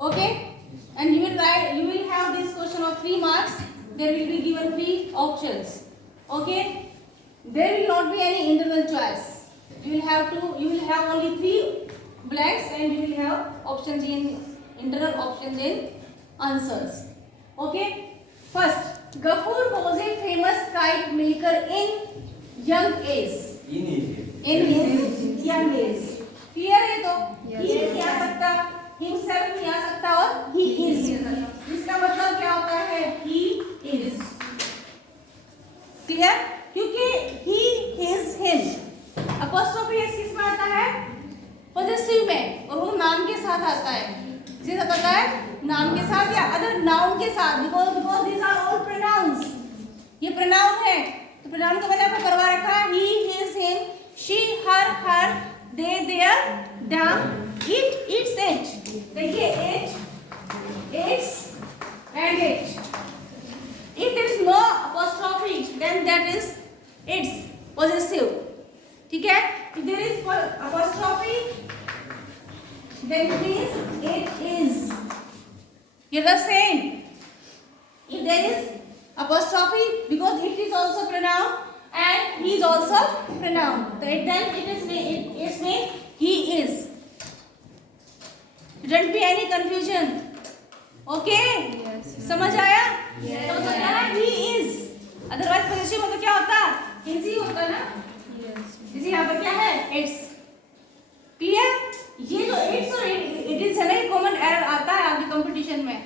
Okay, and you will have this question of 3 marks. There will be given 3 options. Okay, there will not be any internal choice. You will have only 3 blanks and you will have options in internal options in answers. Okay, first, Gafur was a famous kite maker in young age. In his young age. Clear है तो? He नहीं आ सकता, himself नहीं आ सकता और he is. इसका मतलब क्या होता है? He is. Clear? क्योंकि he, his, him. Apostrophe s किस में आता है? Possessive में, और वो नाम के साथ आता है. किसके साथ आता है? नाम के साथ या other noun के साथ. Because these are all pronouns. ये pronoun है. तो pronoun को मैंने आपको करवा रखा है. He, his, him, she, her, they, their, them, it, its, it. देखिए it, its and it. If there is no apostrophe, then that is its possessive. ठीक है? If there is apostrophe, then it means it is. Here the same. If there is apostrophe, because it is also pronoun and he is also pronoun, then it means he is. Don't be any confusion. Okay? Yes. समझ आया? Yes. समझ आया? He is. Otherwise possessive मतलब क्या होता? Is ही होता ना? Yes. इसी यहाँ पर क्या है? It's. Clear? ये जो it's और it is है ना, ये common error आता है आपके competition में.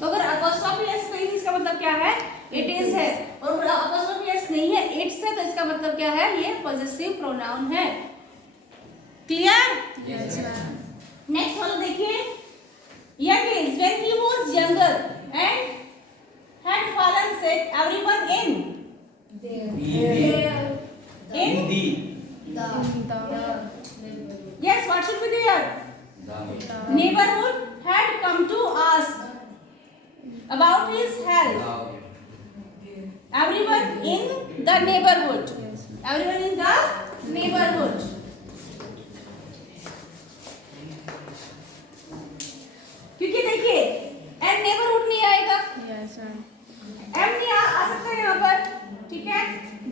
तो अगर apostrophe s नहीं है, इसका मतलब क्या है? It is है. और अगर apostrophe s नहीं है, it's है, तो इसका मतलब क्या है? ये possessive pronoun है. Clear? Yes. Next वाला देखिए. Young age, when he was younger and had fallen sick, everyone in yes, what should be there? Neighborhood had come to ask about his health. Everyone in the neighborhood. Everyone in the neighborhood. क्योंकि देखिए and neighbourhood नहीं आएगा. Yes ma'am. M नहीं आ सकता है यहाँ पर. ठीक है.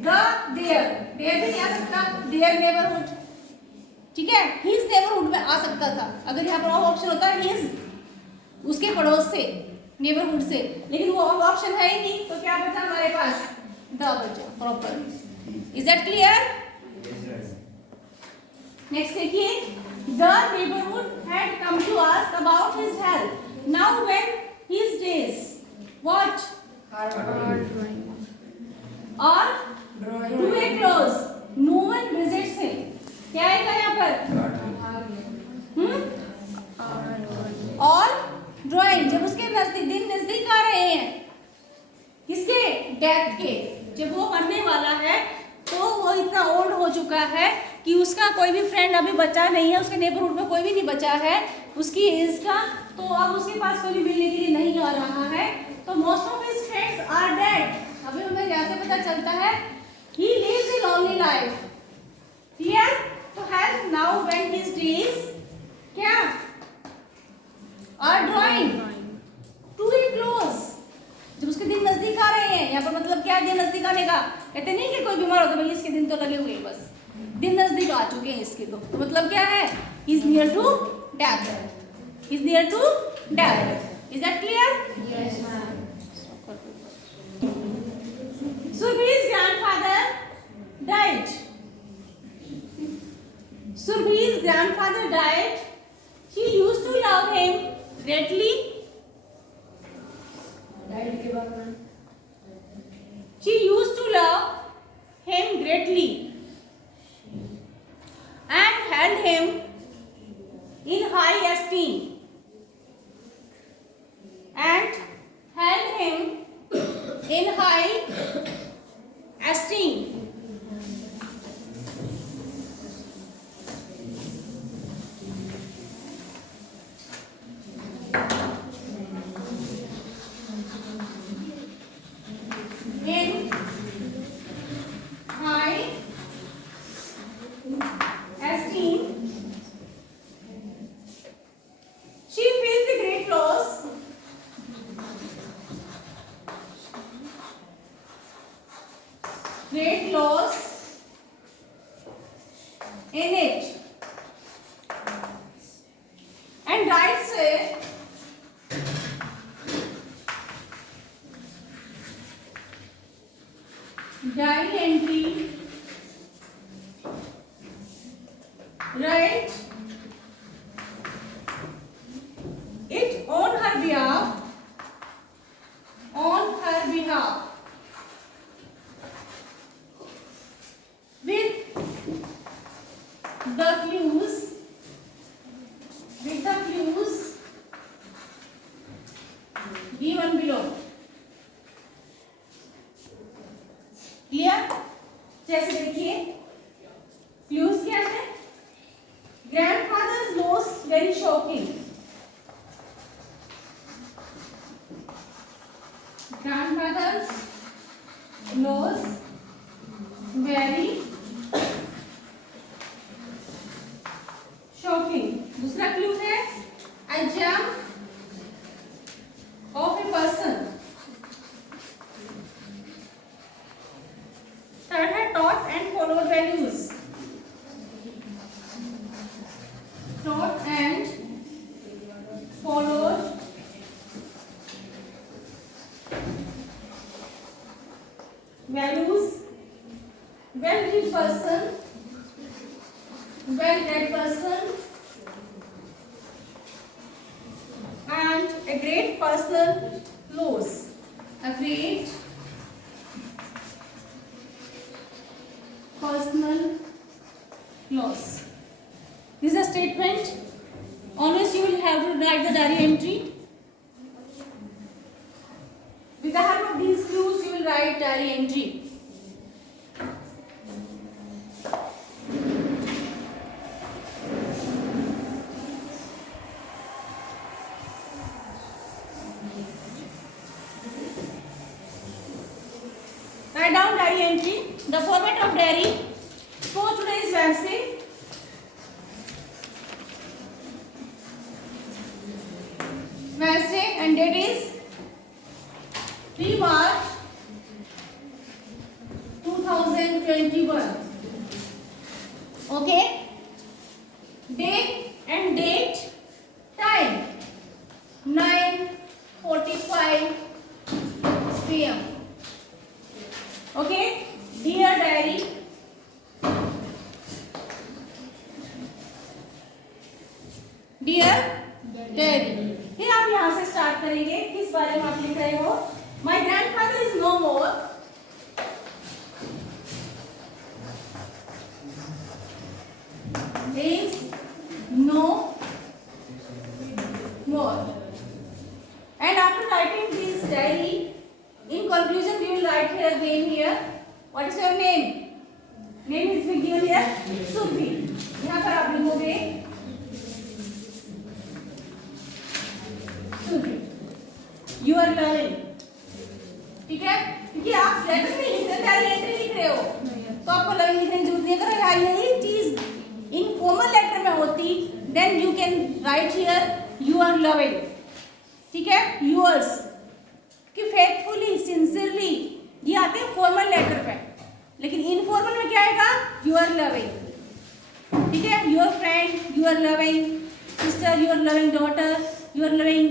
द देयर भी नहीं आ सकता. Their neighbourhood. ठीक है. हिज नेबरहुड में आ सकता था अगर यहाँ पर ऑप्शन होता है हिज उसके पड़ोस से नेबरहुड से, लेकिन वो ऑप्शन है ही नहीं. तो क्या बचा हमारे पास? द बचा proper. Is that clear? Next देखिए. The neighborhood had come to ask about his health. Now when his days what are drawing or to a close, no one visits him. क्या आएगा यहाँ पर? और drawing. जब उसके दिन नजदीक आ रहे हैं किसके? डेथ के. जब वो मरने वाला है तो वो इतना ओल्ड हो चुका है कि उसका कोई भी फ्रेंड अभी बचा नहीं है. उसके नेबरहुड में कोई भी नहीं बचा है उसकी एज का. तो अब उसके पास कोई भी मिलने के लिए नहीं आ रहा है. तो most of his friends are dead. अभी हमें कैसे पता चलता है? He lives a lonely life. Clear? तो health now when his days क्या are drawing to a close. जब उसके दिन नजदीक आ रहे हैं. यहाँ पर मतलब क्या है दिन नजदीक आने का? कहते नहीं कि कोई बीमार होता है भाई इसके दिन तो लगे हुए हैं, बस दिन नजदीक आ चुके हैं इसके. तो मतलब क्या है? He is near to death. He is near to death. Is that clear? Yes ma'am. Surbhi's grandfather died. Surbhi's grandfather died. She used to love him greatly. Died के बाद में she used to love him greatly and held him in high esteem. And held him in high esteem. great loss in it. And writes a diary entry, right, it on her behalf, with the clues, given below. Clear? जैसे देखिए क्लूज क्या है? Grandfathers loss very shocking, grandfather's loss very shocking. दूसरा क्लू है I jump of a person. Third है taught and followed values. Taught and followed values. Well-read person, well-read person, and a great personal loss. A great personal loss. This is a statement on which you will have to write the diary entry. With the help of these clues, you will write diary entry. Write down diary entry. The format of diary for today is Wednesday. And date is 3 March 2021. Okay. Day and date, time 9:45 p.m. Okay. Dear diary, फिर आप यहाँ से स्टार्ट करेंगे। किस बारे में आप लिख रहे हो? My grandfather is no more, is no more. And after writing this diary, in conclusion we will write here again here. What is your name? Name is given here Surbhi. यहाँ पर आप लिखोगे Surbhi. You are learning. ठीक है? क्योंकि आप लेटर नहीं लिख रहे, डायरी एंट्री लिख रहे हो, तो आपको लिखने की जरूरत नहीं है। अगर यही चीज इनफॉर्मल लेटर में होती, then you can write here you are loving. ठीक है? यूअर्स कि फेथफुली, सिंसियरली, ये आते हैं फॉर्मल लेटर पे, लेकिन इनफॉर्मल में क्या आएगा? You are loving. ठीक है? Your friend, you are loving sister, you are loving daughter, you are loving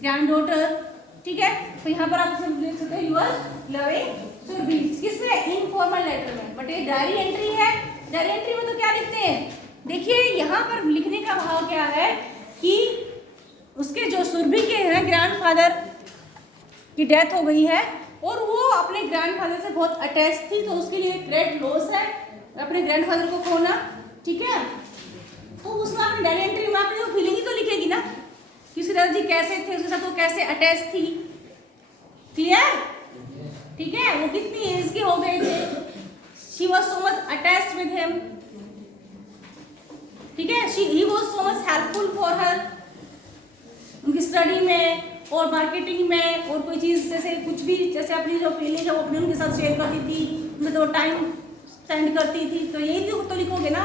granddaughter. ठीक है? तो यहाँ पर आप लिख सकते हो यू आर लविंग सुरभि, किसमें? इनफॉर्मल लेटर में। बट ये डायरी एंट्री है, डायरी एंट्री में तो क्या लिखते हैं? देखिए यहाँ पर लिखने का भाव क्या है कि उसके जो सुरभि के हैं ग्रैंडफादर की डेथ हो गई है और वो अपने ग्रैंडफादर से बहुत अटैच थी, तो उसके लिए ग्रेट लॉस है अपने ग्रैंडफादर को खोना। ठीक है? तो उसमें अपनी डायरी एंट्री में अपनी वो फीलिंग ही तो लिखेगी ना कि उसके दादाजी कैसे थे, उसके साथ वो कैसे अटैच थी। क्लियर? ठीक है? वो कितनी एज के हो गए थे, she was so much attached with him. ठीक है? He was so much helpful for her, उनकी स्टडी में और मार्केटिंग में, और कोई चीज़ जैसे कुछ भी, जैसे अपनी जो फीलिंग है वो अपने उनके साथ शेयर करती थी, उनमें तो टाइम स्पेंड करती थी, तो यही तो लिखोगे ना।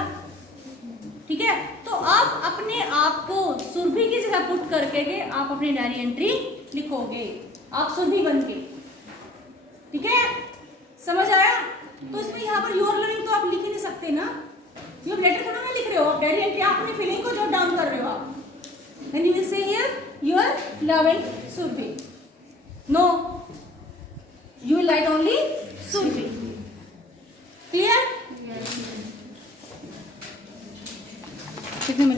ठीक है? तो आप अपने आप को सुरभि की जगह पुट करके के आप अपनी डायरी एंट्री लिखोगे, आप सुरभि बन के। ठीक है? समझ आया? तो इस पर यू आर लविंग तो आप लिख ही नहीं सकते ना, यू लेटर थोड़ा ना लिख रहे हो आप, डायरेक्टली आप अपनी फीलिंग को जॉट डाउन कर रहे हो आप। And you will say here you are loving Surbhi, no you will write only Surabhi.